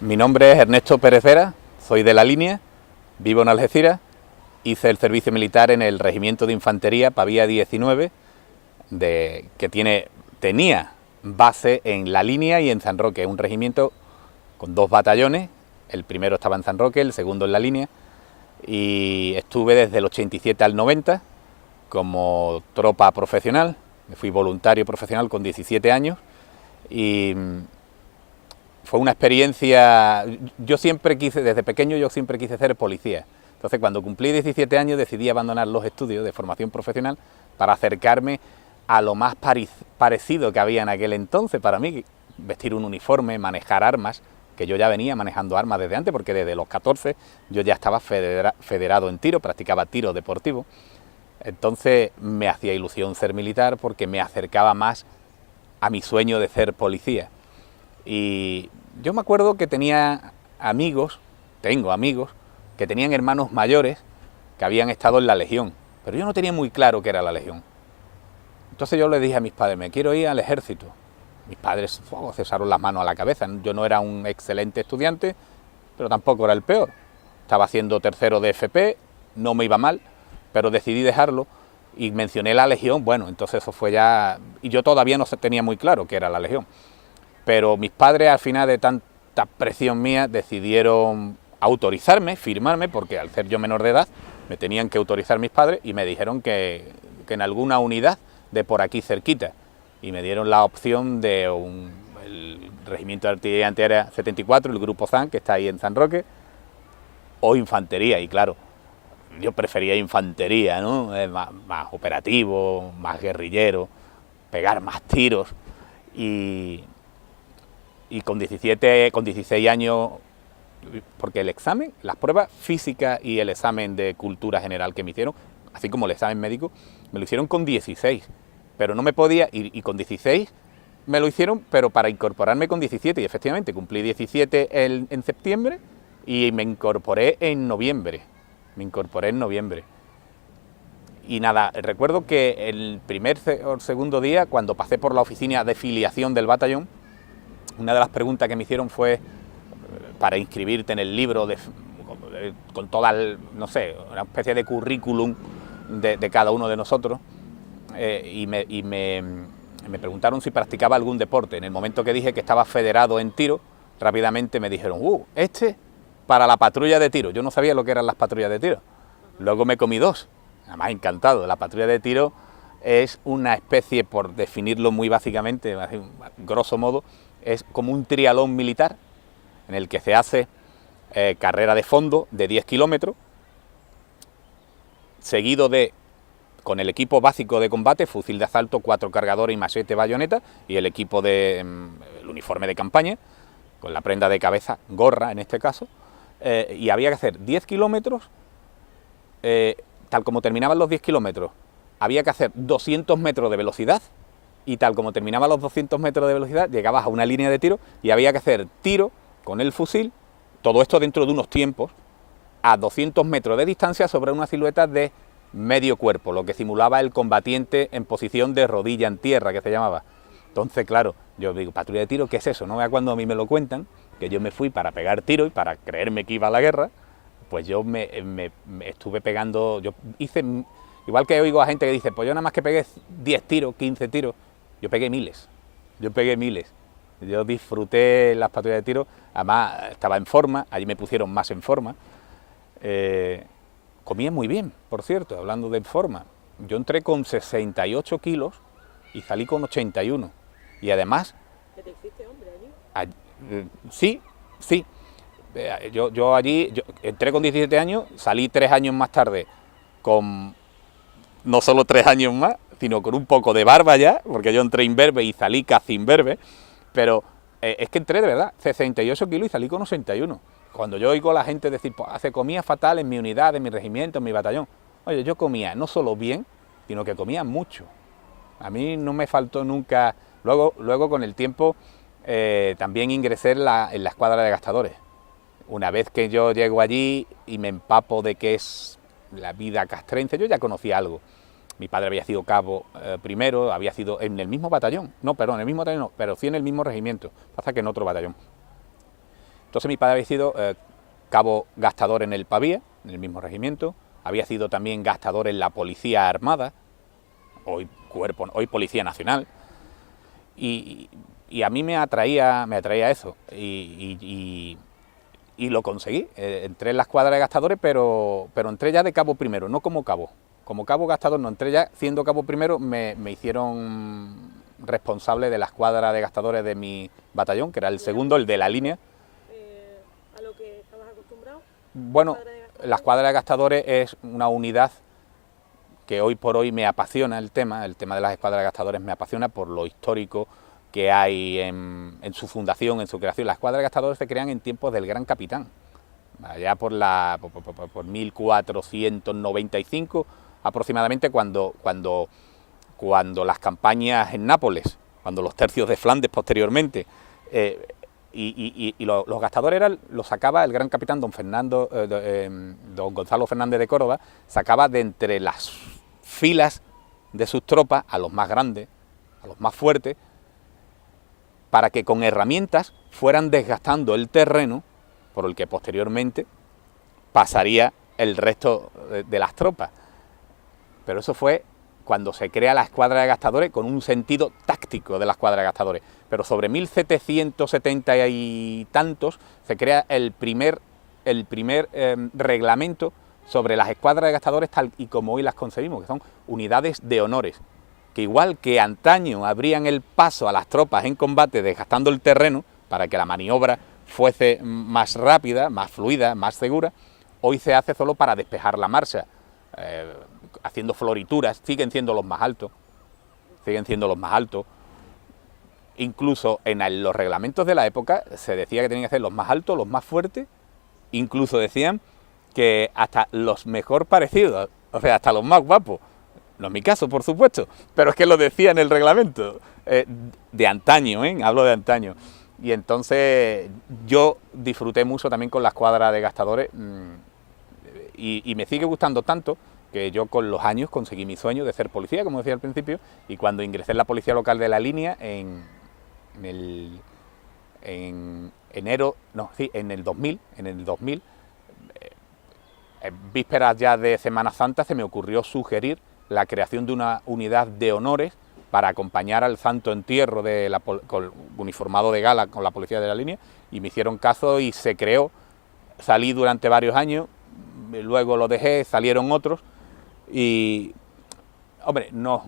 Mi nombre es Ernesto Pérez Vera, soy de la línea, vivo en Algeciras, hice el servicio militar en el Regimiento de Infantería Pavía 19, que tenía base en la línea y en San Roque, un regimiento con 2 batallones, el primero estaba en San Roque, el segundo en la línea, y estuve desde el 87 al 90 como tropa profesional, me fui voluntario profesional con 17 años y fue una experiencia. Yo siempre quise, desde pequeño yo siempre quise ser policía. Entonces cuando cumplí 17 años decidí abandonar los estudios de formación profesional para acercarme a lo más parecido que había en aquel entonces para mí, vestir un uniforme, manejar armas, que yo ya venía manejando armas desde antes, porque desde los 14 yo ya estaba federado en tiro, practicaba tiro deportivo. Entonces me hacía ilusión ser militar porque me acercaba más a mi sueño de ser policía. Y yo me acuerdo que tenía amigos, tengo amigos, que tenían hermanos mayores que habían estado en la Legión, pero yo no tenía muy claro qué era la Legión. Entonces yo le dije a mis padres, me quiero ir al ejército. Mis padres se echaron las manos a la cabeza. Yo no era un excelente estudiante, pero tampoco era el peor. Estaba haciendo tercero de FP, no me iba mal, pero decidí dejarlo y mencioné la Legión. Bueno, entonces eso fue ya. Y yo todavía no tenía muy claro qué era la Legión. Pero mis padres, al final de tanta presión mía, decidieron autorizarme, firmarme, porque al ser yo menor de edad, me tenían que autorizar mis padres y me dijeron que en alguna unidad de por aquí cerquita. Y me dieron la opción de el Regimiento de Artillería Antiaérea 74, el Grupo ZAN, que está ahí en San Roque, o infantería. Y claro, yo prefería infantería, ¿no? Más operativo, más guerrillero, pegar más tiros. Y con 16 años, porque el examen, las pruebas físicas y el examen de cultura general que me hicieron, así como el examen médico, me lo hicieron con 16, pero no me podía, y con 16 me lo hicieron, pero para incorporarme con 17, y efectivamente cumplí 17 en septiembre y me incorporé en noviembre, Y nada, recuerdo que el primer o segundo día, cuando pasé por la oficina de filiación del batallón, una de las preguntas que me hicieron fue para inscribirte en el libro con toda, no sé, una especie de currículum de cada uno de nosotros, y me preguntaron si practicaba algún deporte. En el momento que dije que estaba federado en tiro, rápidamente me dijeron, para la patrulla de tiro. Yo no sabía lo que eran las patrullas de tiro. Luego me comí 2, además encantado. La patrulla de tiro es una especie, por definirlo muy básicamente, grosso modo, es como un triatlón militar en el que se hace carrera de fondo de 10 kilómetros, seguido con el equipo básico de combate, fusil de asalto, 4 cargadores y machete, bayoneta, y el equipo el uniforme de campaña, con la prenda de cabeza, gorra en este caso, y había que hacer 10 kilómetros, tal como terminaban los 10 kilómetros, había que hacer 200 metros de velocidad, y tal como terminaban los 200 metros de velocidad, llegabas a una línea de tiro y había que hacer tiro con el fusil, todo esto dentro de unos tiempos, a 200 metros de distancia sobre una silueta de medio cuerpo, lo que simulaba el combatiente en posición de rodilla en tierra, que se llamaba. Entonces, claro, yo digo, patrulla de tiro, ¿qué es eso? ¿No? Cuando a mí me lo cuentan, que yo me fui para pegar tiro y para creerme que iba a la guerra, pues yo me estuve pegando, yo hice, igual que oigo a gente que dice, pues yo nada más que pegué 10 tiros, 15 tiros, yo pegué miles. Yo disfruté las patrullas de tiro, además estaba en forma, allí me pusieron más en forma. Comía muy bien, por cierto, hablando de forma. Yo entré con 68 kilos y salí con 81. Y además... ¿Que te hiciste hombre allí? Sí. Yo allí entré con 17 años, salí 3 años más tarde con no solo 3 años más, sino con un poco de barba ya, porque yo entré imberbe y salí casi imberbe, pero es que entré de verdad, 68 kilos y salí con 81. Cuando yo oigo a la gente decir, pues se comía fatal en mi unidad, en mi regimiento, en mi batallón, oye, yo comía no solo bien, sino que comía mucho. A mí no me faltó nunca. Luego con el tiempo, también ingresé en la escuadra de gastadores. Una vez que yo llego allí y me empapo de qué es la vida castrense, yo ya conocía algo. Mi padre había sido cabo primero, había sido en el mismo batallón, pero sí en el mismo regimiento, pasa que en otro batallón. Entonces mi padre había sido cabo gastador en el Pavía, en el mismo regimiento, había sido también gastador en la Policía Armada, hoy Policía Nacional, y a mí me atraía eso, y lo conseguí. Entré en la escuadra de gastadores, pero entré ya de cabo primero, no como cabo. Como cabo gastador no entré ya, siendo cabo primero me hicieron responsable de la escuadra de gastadores de mi batallón, que era el segundo, el de la línea. ¿A lo que estabas acostumbrado? Bueno, la escuadra de gastadores es una unidad que hoy por hoy me apasiona el tema de las escuadras de gastadores me apasiona por lo histórico que hay en su fundación, en su creación. Las escuadras de gastadores se crean en tiempos del Gran Capitán, allá por 1495 aproximadamente, cuando las campañas en Nápoles, cuando los tercios de Flandes posteriormente, los gastadores los sacaba el gran capitán don Gonzalo Fernández de Córdoba, sacaba de entre las filas de sus tropas a los más grandes, a los más fuertes, para que con herramientas fueran desgastando el terreno por el que posteriormente pasaría el resto de las tropas. Pero eso fue cuando se crea la escuadra de gastadores, con un sentido táctico de la escuadra de gastadores. Pero sobre 1770 y tantos se crea el primer reglamento sobre las escuadras de gastadores tal y como hoy las concebimos, que son unidades de honores, que igual que antaño abrían el paso a las tropas en combate desgastando el terreno para que la maniobra fuese más rápida, más fluida, más segura, hoy se hace solo para despejar la marcha, haciendo florituras. Siguen siendo los más altos, incluso en los reglamentos de la época se decía que tenían que ser los más altos, los más fuertes, incluso decían que hasta los mejor parecidos, o sea, hasta los más guapos. No es mi caso, por supuesto, pero es que lo decía en el reglamento, de antaño, hablo de antaño. Y entonces yo disfruté mucho también con la escuadra de gastadores, y me sigue gustando tanto que yo con los años conseguí mi sueño de ser policía, como decía al principio, y cuando ingresé en la policía local de la línea en el 2000, vísperas ya de Semana Santa, se me ocurrió sugerir la creación de una unidad de honores para acompañar al santo entierro uniformado de gala con la policía de la línea, y me hicieron caso y se creó. Salí durante varios años, luego lo dejé, salieron otros, y hombre, no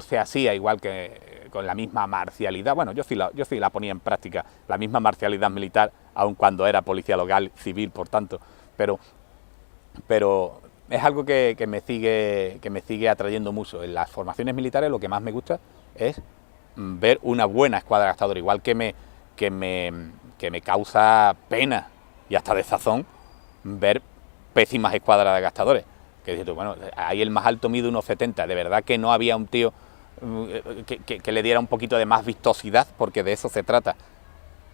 se hacía igual que con la misma marcialidad. Bueno, yo sí la ponía en práctica, la misma marcialidad militar, aun cuando era policía local, civil, por tanto, pero es algo que me sigue atrayendo mucho. En las formaciones militares lo que más me gusta es ver una buena escuadra de gastadores, igual que me causa pena y hasta desazón ver pésimas escuadras de gastadores. Que dices tú, bueno, ahí el más alto mide 1,70, de verdad que no había un tío que le diera un poquito de más vistosidad, porque de eso se trata,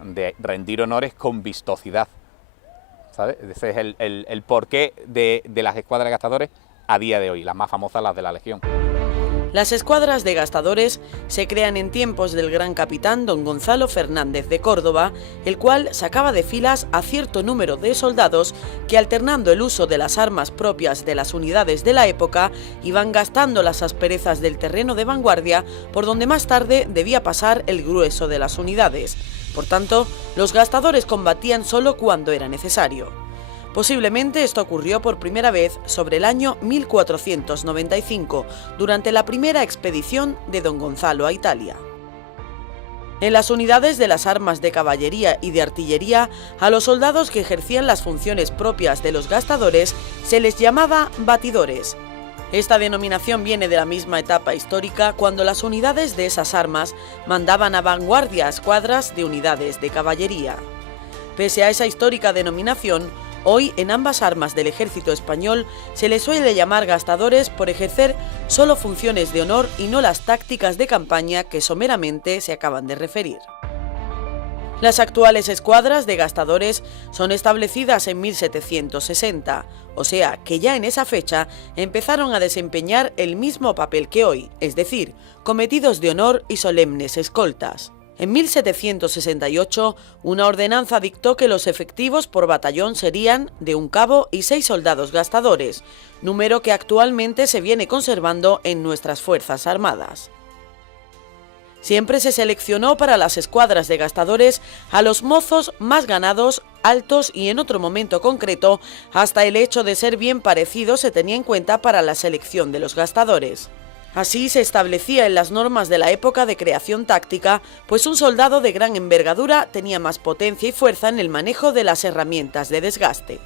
de rendir honores con vistosidad, ¿sabes? Ese es el porqué de las escuadras de gastadores a día de hoy, las más famosas, las de la Legión. Las escuadras de gastadores se crean en tiempos del gran capitán don Gonzalo Fernández de Córdoba, el cual sacaba de filas a cierto número de soldados que, alternando el uso de las armas propias de las unidades de la época, iban gastando las asperezas del terreno de vanguardia por donde más tarde debía pasar el grueso de las unidades. Por tanto, los gastadores combatían solo cuando era necesario. Posiblemente esto ocurrió por primera vez sobre el año 1495, durante la primera expedición de don Gonzalo a Italia. En las unidades de las armas de caballería y de artillería, a los soldados que ejercían las funciones propias de los gastadores se les llamaba batidores. Esta denominación viene de la misma etapa histórica, cuando las unidades de esas armas mandaban a vanguardia a escuadras de unidades de caballería. Pese a esa histórica denominación, hoy en ambas armas del ejército español se les suele llamar gastadores por ejercer solo funciones de honor y no las tácticas de campaña que someramente se acaban de referir. Las actuales escuadras de gastadores son establecidas en 1760, o sea que ya en esa fecha empezaron a desempeñar el mismo papel que hoy, es decir, cometidos de honor y solemnes escoltas. En 1768, una ordenanza dictó que los efectivos por batallón serían de un cabo y 6 soldados gastadores, número que actualmente se viene conservando en nuestras Fuerzas Armadas. Siempre se seleccionó para las escuadras de gastadores a los mozos más ganados, altos y en otro momento concreto, hasta el hecho de ser bien parecidos se tenía en cuenta para la selección de los gastadores. Así se establecía en las normas de la época de creación táctica, pues un soldado de gran envergadura tenía más potencia y fuerza en el manejo de las herramientas de desgaste.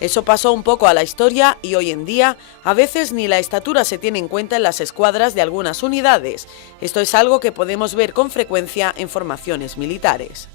Eso pasó un poco a la historia y hoy en día a veces ni la estatura se tiene en cuenta en las escuadras de algunas unidades. Esto es algo que podemos ver con frecuencia en formaciones militares.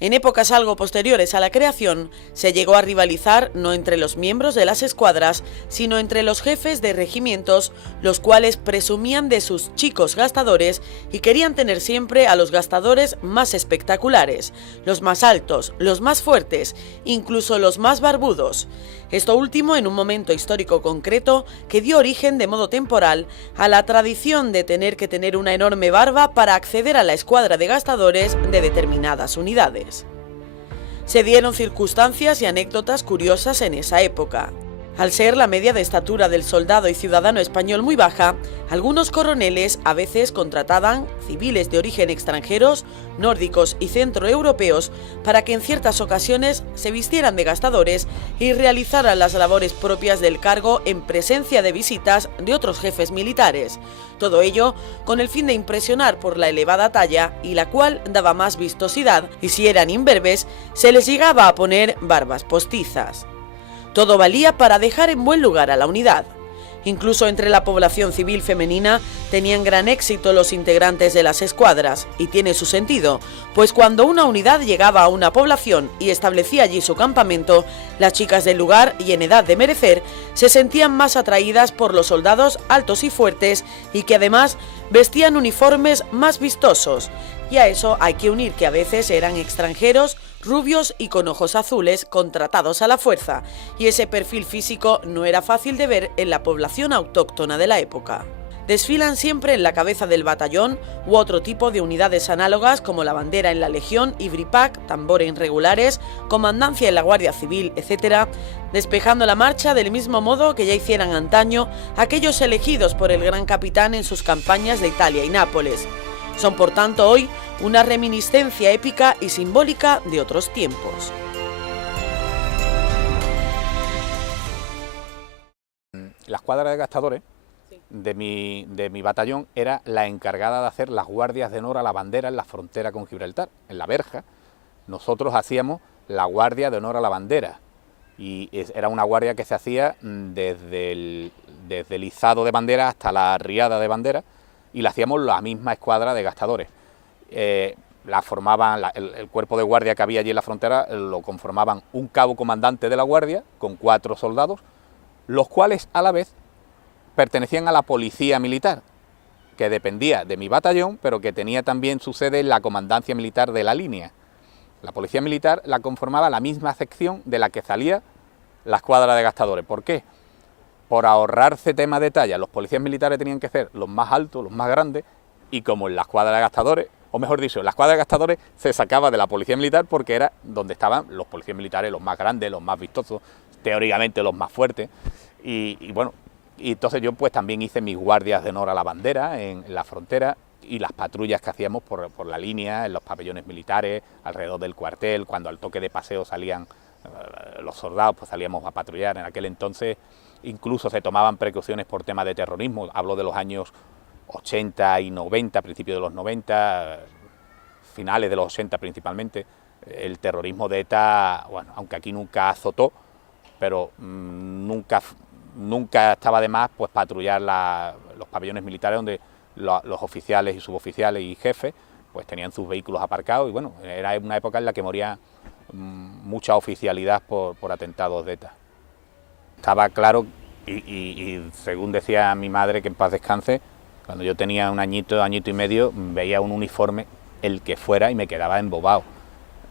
En épocas algo posteriores a la creación, se llegó a rivalizar no entre los miembros de las escuadras, sino entre los jefes de regimientos, los cuales presumían de sus chicos gastadores y querían tener siempre a los gastadores más espectaculares, los más altos, los más fuertes, incluso los más barbudos. Esto último en un momento histórico concreto que dio origen de modo temporal a la tradición de tener que tener una enorme barba para acceder a la escuadra de gastadores de determinadas unidades. Se dieron circunstancias y anécdotas curiosas en esa época. Al ser la media de estatura del soldado y ciudadano español muy baja, algunos coroneles a veces contrataban civiles de origen extranjeros, nórdicos y centroeuropeos para que en ciertas ocasiones se vistieran de gastadores y realizaran las labores propias del cargo en presencia de visitas de otros jefes militares. Todo ello con el fin de impresionar por la elevada talla y la cual daba más vistosidad, y si eran imberbes, se les llegaba a poner barbas postizas. Todo valía para dejar en buen lugar a la unidad. Incluso entre la población civil femenina tenían gran éxito los integrantes de las escuadras, y tiene su sentido, pues cuando una unidad llegaba a una población y establecía allí su campamento, las chicas del lugar y en edad de merecer se sentían más atraídas por los soldados altos y fuertes y que además vestían uniformes más vistosos. Y a eso hay que unir que a veces eran extranjeros, rubios y con ojos azules contratados a la fuerza, y ese perfil físico no era fácil de ver en la población autóctona de la época. Desfilan siempre en la cabeza del batallón u otro tipo de unidades análogas como la bandera en la Legión, Ibripac, tambores regulares, comandancia en la Guardia Civil, etc., despejando la marcha del mismo modo que ya hicieran antaño aquellos elegidos por el gran capitán en sus campañas de Italia y Nápoles. Son por tanto hoy una reminiscencia épica y simbólica de otros tiempos. La escuadra de gastadores de mi batallón era la encargada de hacer las guardias de honor a la bandera en la frontera con Gibraltar, en la verja. Nosotros hacíamos la guardia de honor a la bandera y era una guardia que se hacía desde el izado de bandera hasta la riada de bandera, y la hacíamos la misma escuadra de gastadores. La formaban, el cuerpo de guardia que había allí en la frontera lo conformaban un cabo comandante de la guardia con 4 soldados, los cuales a la vez pertenecían a la policía militar, que dependía de mi batallón, pero que tenía también su sede en la comandancia militar de la línea. La policía militar la conformaba la misma sección de la que salía la escuadra de gastadores. ¿Por qué? Por ahorrarse tema de talla, los policías militares tenían que ser los más altos, los más grandes, y como en la escuadra de gastadores, o mejor dicho, la escuadra de gastadores se sacaba de la policía militar porque era donde estaban los policías militares, los más grandes, los más vistosos, teóricamente los más fuertes, y bueno, y entonces yo pues también hice mis guardias de honor a la bandera en la frontera y las patrullas que hacíamos por la línea, en los pabellones militares, alrededor del cuartel, cuando al toque de paseo salían los soldados, pues salíamos a patrullar. En aquel entonces incluso se tomaban precauciones por temas de terrorismo, hablo de los años 80 y 90, principios de los 90, finales de los 80 principalmente. El terrorismo de ETA, bueno, aunque aquí nunca azotó, pero nunca estaba de más pues patrullar los pabellones militares donde los oficiales y suboficiales y jefes pues tenían sus vehículos aparcados, y bueno, era una época en la que moría mucha oficialidad por atentados de ETA. Estaba claro, y según decía mi madre, que en paz descanse, cuando yo tenía un añito y medio, veía un uniforme, el que fuera, y me quedaba embobado.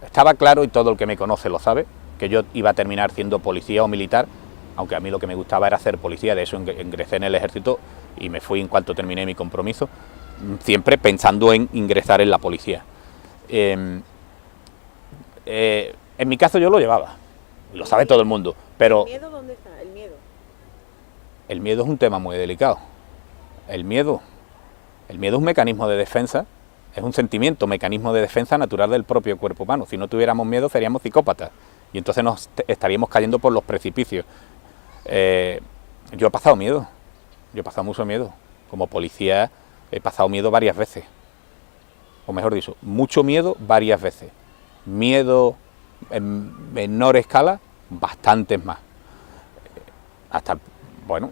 Estaba claro, y todo el que me conoce lo sabe, que yo iba a terminar siendo policía o militar, aunque a mí lo que me gustaba era ser policía. De eso ingresé en el ejército y me fui en cuanto terminé mi compromiso. siempre pensando en ingresar en la policía. En mi caso yo lo llevaba, lo sabe todo el mundo, pero... ¿El miedo dónde está? El miedo. El miedo es un tema muy delicado. El miedo es un mecanismo de defensa, es un sentimiento, mecanismo de defensa natural del propio cuerpo humano. Si no tuviéramos miedo seríamos psicópatas y entonces nos estaríamos cayendo por los precipicios. Yo he pasado miedo, yo he pasado mucho miedo. Como policía he pasado miedo varias veces, o mejor dicho, mucho miedo varias veces. Miedo en menor escala, bastantes más. Hasta, bueno,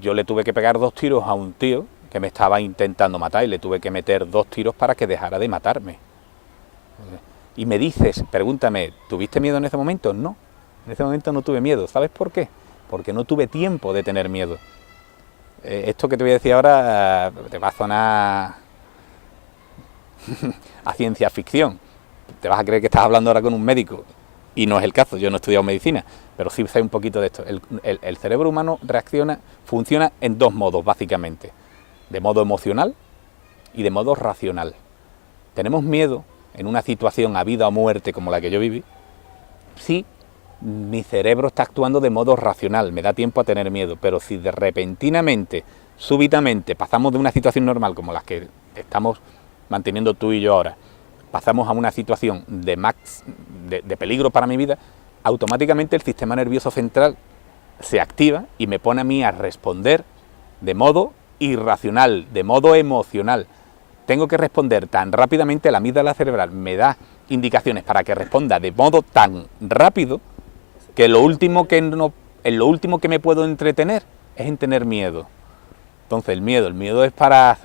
yo le tuve que pegar 2 tiros a un tío que me estaba intentando matar y le tuve que meter 2 tiros para que dejara de matarme. Y me dices, pregúntame, ¿tuviste miedo en ese momento? No, en ese momento no tuve miedo. ¿Sabes por qué? Porque no tuve tiempo de tener miedo. Esto que te voy a decir ahora te va a sonar a ciencia ficción. Te vas a creer que estás hablando ahora con un médico y no es el caso. Yo no he estudiado medicina, pero sí sé un poquito de esto. El cerebro humano funciona en 2 modos básicamente, de modo emocional y de modo racional. Tenemos miedo en una situación a vida o muerte como la que yo viví, sí, mi cerebro está actuando de modo racional, me da tiempo a tener miedo, pero si de repentinamente, súbitamente, pasamos de una situación normal como la que estamos manteniendo tú y yo ahora, pasamos a una situación de peligro para mi vida, automáticamente el sistema nervioso central se activa y me pone a mí a responder de modo irracional, de modo emocional. Tengo que responder tan rápidamente, la amígdala cerebral me da indicaciones para que responda de modo tan rápido que en lo último que me puedo entretener es en tener miedo. Entonces el miedo es para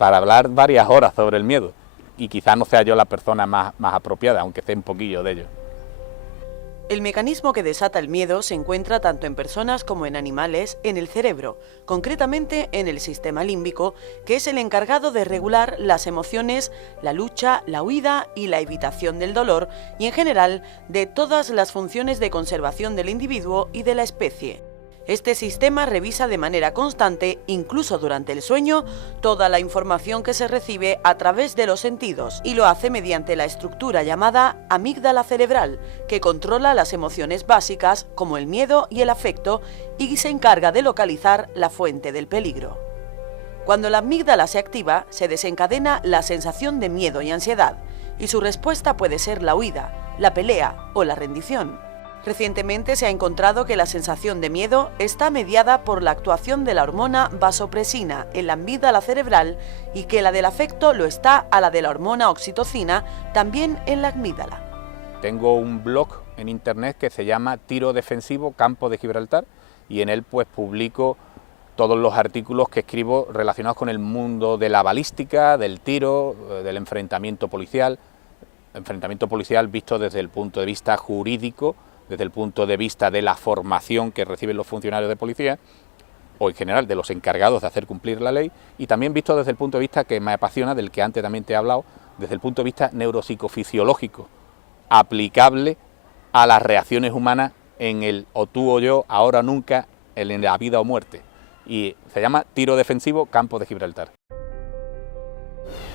hablar varias horas sobre el miedo y quizás no sea yo la persona más apropiada, aunque sé un poquillo de ello. El mecanismo que desata el miedo se encuentra tanto en personas como en animales en el cerebro, concretamente en el sistema límbico, que es el encargado de regular las emociones, la lucha, la huida y la evitación del dolor, y en general de todas las funciones de conservación del individuo y de la especie. Este sistema revisa de manera constante, incluso durante el sueño, toda la información que se recibe a través de los sentidos y lo hace mediante la estructura llamada amígdala cerebral, que controla las emociones básicas como el miedo y el afecto y se encarga de localizar la fuente del peligro. Cuando la amígdala se activa, se desencadena la sensación de miedo y ansiedad, y su respuesta puede ser la huida, la pelea o la rendición. Recientemente se ha encontrado que la sensación de miedo está mediada por la actuación de la hormona vasopresina en la amígdala cerebral y que la del afecto lo está a la de la hormona oxitocina también en la amígdala. Tengo un blog en internet que se llama Tiro Defensivo Campo de Gibraltar y en él pues publico todos los artículos que escribo relacionados con el mundo de la balística, del tiro, del enfrentamiento policial visto desde el punto de vista jurídico, desde el punto de vista de la formación que reciben los funcionarios de policía, o en general de los encargados de hacer cumplir la ley, y también visto desde el punto de vista que me apasiona, del que antes también te he hablado, desde el punto de vista neuropsicofisiológico, aplicable a las reacciones humanas en el o tú o yo, ahora o nunca, en la vida o muerte. Y se llama Tiro Defensivo Campo de Gibraltar.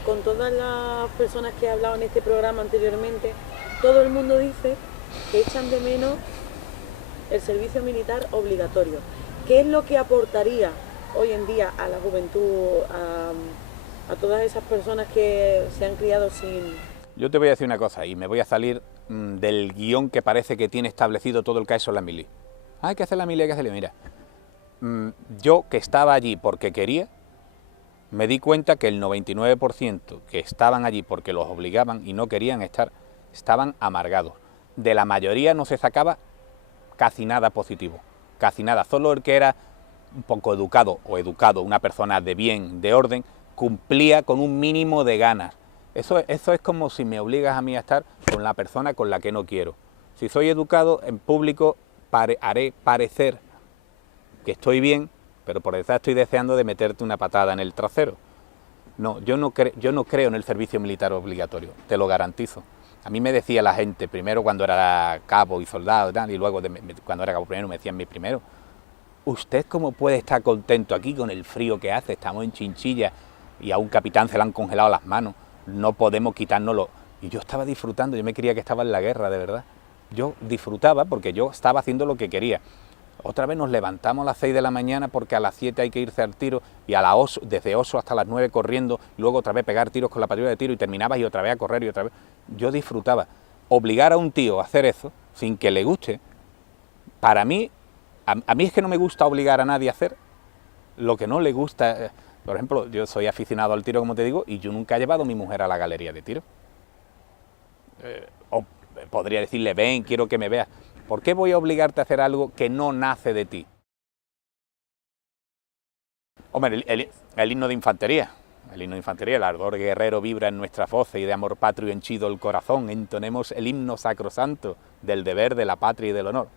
Con todas las personas que he hablado en este programa anteriormente, todo el mundo dice que echan de menos el servicio militar obligatorio. ¿Qué es lo que aportaría hoy en día a la juventud, a todas esas personas que se han criado sin...? Yo te voy a decir una cosa y me voy a salir del guión que parece que tiene establecido todo el que ha hecho la mili. Hay que hacer la mili, hay que hacerla. Mira, yo que estaba allí porque quería, me di cuenta que el 99% que estaban allí porque los obligaban y no querían estar, estaban amargados. De la mayoría no se sacaba casi nada positivo, casi nada. Solo el que era un poco educado o educado, una persona de bien, de orden, cumplía con un mínimo de ganas. Eso es como si me obligas a mí a estar con la persona con la que no quiero. Si soy educado, en público haré parecer que estoy bien, pero por detrás estoy deseando de meterte una patada en el trasero. No, yo no creo en el servicio militar obligatorio, te lo garantizo. A mí me decía la gente, primero cuando era cabo y soldado y tal, y luego cuando era cabo primero me decían primero, ¿usted cómo puede estar contento aquí con el frío que hace? Estamos en Chinchilla y a un capitán se le han congelado las manos, no podemos quitárnoslo. Y yo estaba disfrutando, yo me creía que estaba en la guerra, de verdad. Yo disfrutaba porque yo estaba haciendo lo que quería. Otra vez nos levantamos a las 6 de la mañana porque a las 7 hay que irse al tiro y desde Oso hasta las 9 corriendo, luego otra vez pegar tiros con la patrulla de tiro y terminabas y otra vez a correr y otra vez. Yo disfrutaba. Obligar a un tío a hacer eso sin que le guste, para mí, a mí es que no me gusta obligar a nadie a hacer lo que no le gusta. Por ejemplo, yo soy aficionado al tiro, como te digo, y yo nunca he llevado a mi mujer a la galería de tiro. O podría decirle, ven, quiero que me veas. ¿Por qué voy a obligarte a hacer algo que no nace de ti? Hombre, el himno de infantería. El himno de infantería, el ardor guerrero vibra en nuestras voces y de amor patrio henchido el corazón. Entonemos el himno sacrosanto del deber, de la patria y del honor.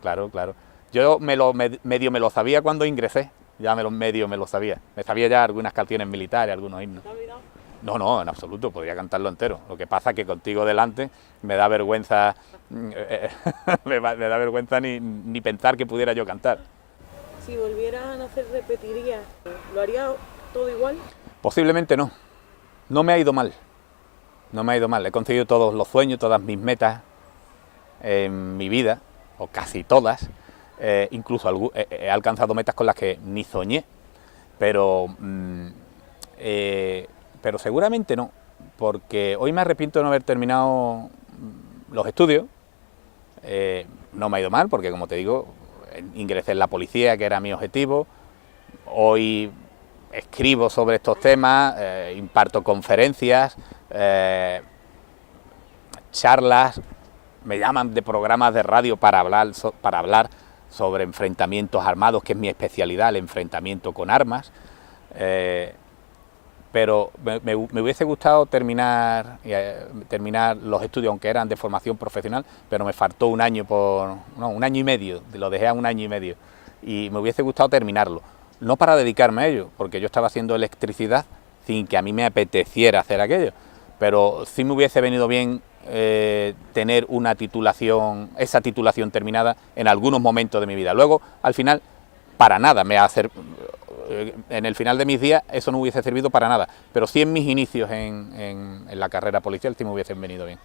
Claro, claro. Yo medio me lo sabía cuando ingresé, ya medio me lo sabía. Me sabía ya algunas canciones militares, algunos himnos. ¿Te ha olvidado? No, en absoluto, podría cantarlo entero. Lo que pasa es que contigo delante me da vergüenza, me da vergüenza ni pensar que pudiera yo cantar. Si volvieras a nacer, repetirías. ¿Lo harías todo igual? Posiblemente no. No me ha ido mal. No me ha ido mal. He conseguido todos los sueños, todas mis metas en mi vida, o casi todas. Incluso he alcanzado metas con las que ni soñé. Pero seguramente no. Porque hoy me arrepiento de no haber terminado los estudios. No me ha ido mal, porque como te digo, ingresé en la policía, que era mi objetivo. Hoy escribo sobre estos temas, imparto conferencias, charlas, me llaman de programas de radio para hablar sobre enfrentamientos armados, que es mi especialidad, el enfrentamiento con armas. Pero me hubiese gustado terminar los estudios, aunque eran de formación profesional, pero me faltó un año y medio, lo dejé a un año y medio, y me hubiese gustado terminarlo. No para dedicarme a ello, porque yo estaba haciendo electricidad sin que a mí me apeteciera hacer aquello, pero sí me hubiese venido bien tener una titulación, esa titulación terminada en algunos momentos de mi vida. Luego, al final, para nada en el final de mis días eso no hubiese servido para nada, pero sí en mis inicios en la carrera policial sí me hubiesen venido bien.